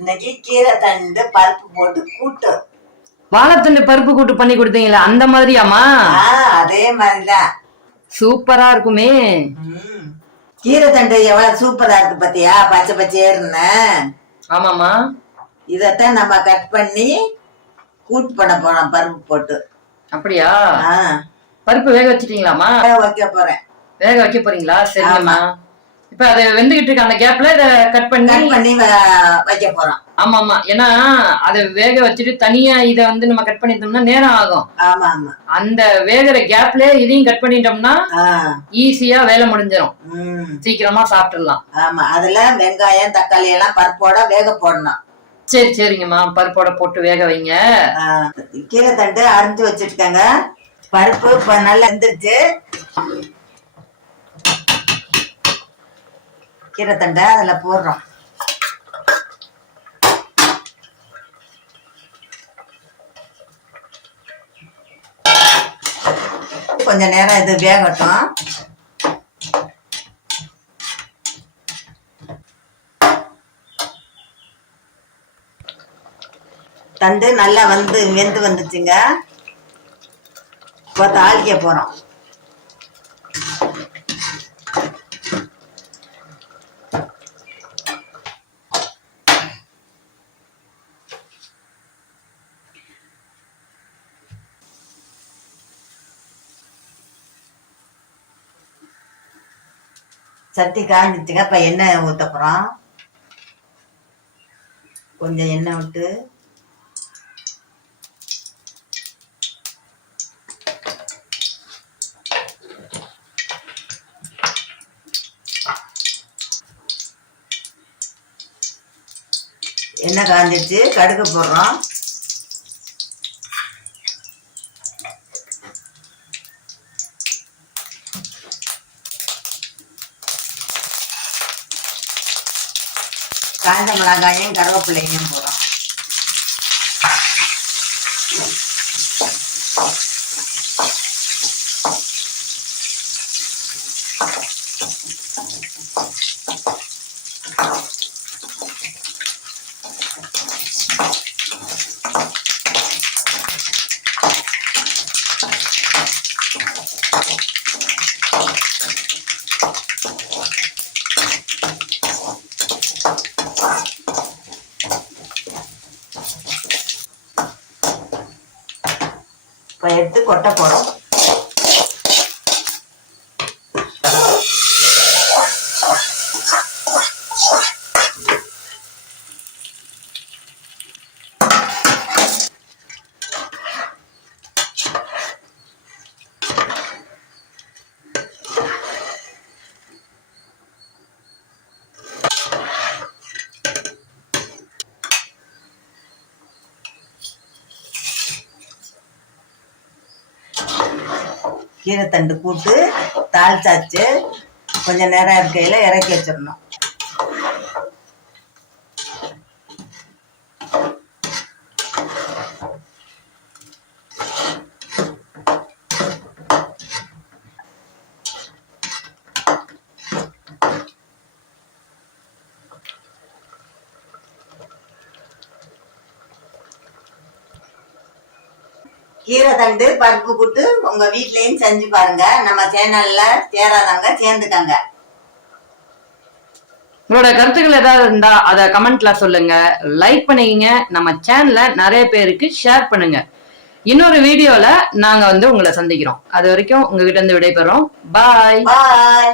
இன்னைக்கு கீரை தண்டு பருப்பு போட்டு கூட்டு. வாழைத்தண்டு பருப்பு கூட்டு பண்ணி கொடுத்தீங்களா அந்த மாதிரியாமா ஆ அதே மாதிரிதான். சூப்பரா இருக்குமே. கீரை தண்டு எவ்வளவு சூப்பரா இருக்கு பாத்தியா? பச்சை பச்சையர்னு ஆமாமா இதத்தான் நம்ம கட் பண்ணி கூட்டு பண்ண போறோம் பருப்பு போட்டு. அப்படியா? பருப்பு வேக வச்சிட்டீங்களாமா வைக்க போறேன். வேக வைக்க போறீங்களா? சரிங்கம்மா. இப்ப அது வெந்துகிட்டு இருக்க அந்த கேப்ல இத கட் பண்ணி கட் பண்ணி வ- வைக்க போறோம். ஆமா ஆமா ஏன்னா அதை வேக வச்சுட்டு தனியா இத வந்து நம்ம கட் பண்ணிட்டோம்னா நேரம் ஆகும். ஆமா ஆமா அந்த வேகிற கேப்ல இதையும் கட் பண்ணிட்டோம்னா ஈஸியா வேலை முடிஞ்சிடும் சீக்கிரமா சாப்பிட்டுடலாம். ஆமா. அதுல வெங்காயம் தக்காளி எல்லாம் பருப்போட வேக போடணும். சரி சரிங்கம்மா. பருப்போட போட்டு வேக வைங்க. கீரை தண்டு அரிஞ்சு வச்சிருக்கேங்க. பருப்பு நல்லா வெந்துருச்சு. கீரை தண்டை அதுல போடுறோம். கொஞ்ச நேரம் இது வேகட்டும். தண்டு நல்லா வந்து வெந்து வந்துச்சுங்க. இப்போ தாளிக்க போறோம். சட்டி காஞ்சிச்சுங்க இப்போ எண்ணெய் ஊற்ற கொஞ்சம் எண்ணெய் விட்டு. எண்ணெய் காஞ்சிச்சு கடுகு போடுறோம். காய்ந்த மிளகாயும் கருவேப்பிள்ளையும் போடுறோம். இப்போ எடுத்து கொட்ட போகிறோம் கீரைத்தண்டு கூட்டு தாளிச்சாச்சு. கொஞ்சம் நேரம் இருக்கையில் இறக்கி வச்சிடணும். கீரை தண்டு பருப்பு கூட்டு உங்க வீட்லயும் செஞ்சு பாருங்க. நம்ம சேனல்ல சேராதவங்க சேர்ந்துக்கங்க. உங்களோட கருத்துக்கள் ஏதாவது இருந்தா அத கமெண்ட்ல சொல்லுங்க. லைக் பண்ணிக்கங்க. நம்ம சேனலை நிறைய பேருக்கு ஷேர் பண்ணுங்க. இன்னொரு வீடியோல நாங்க வந்து உங்களை சந்திக்கிறோம். அது வரைக்கும் உங்ககிட்ட இருந்து விடைபெறோம் பாய் பாய்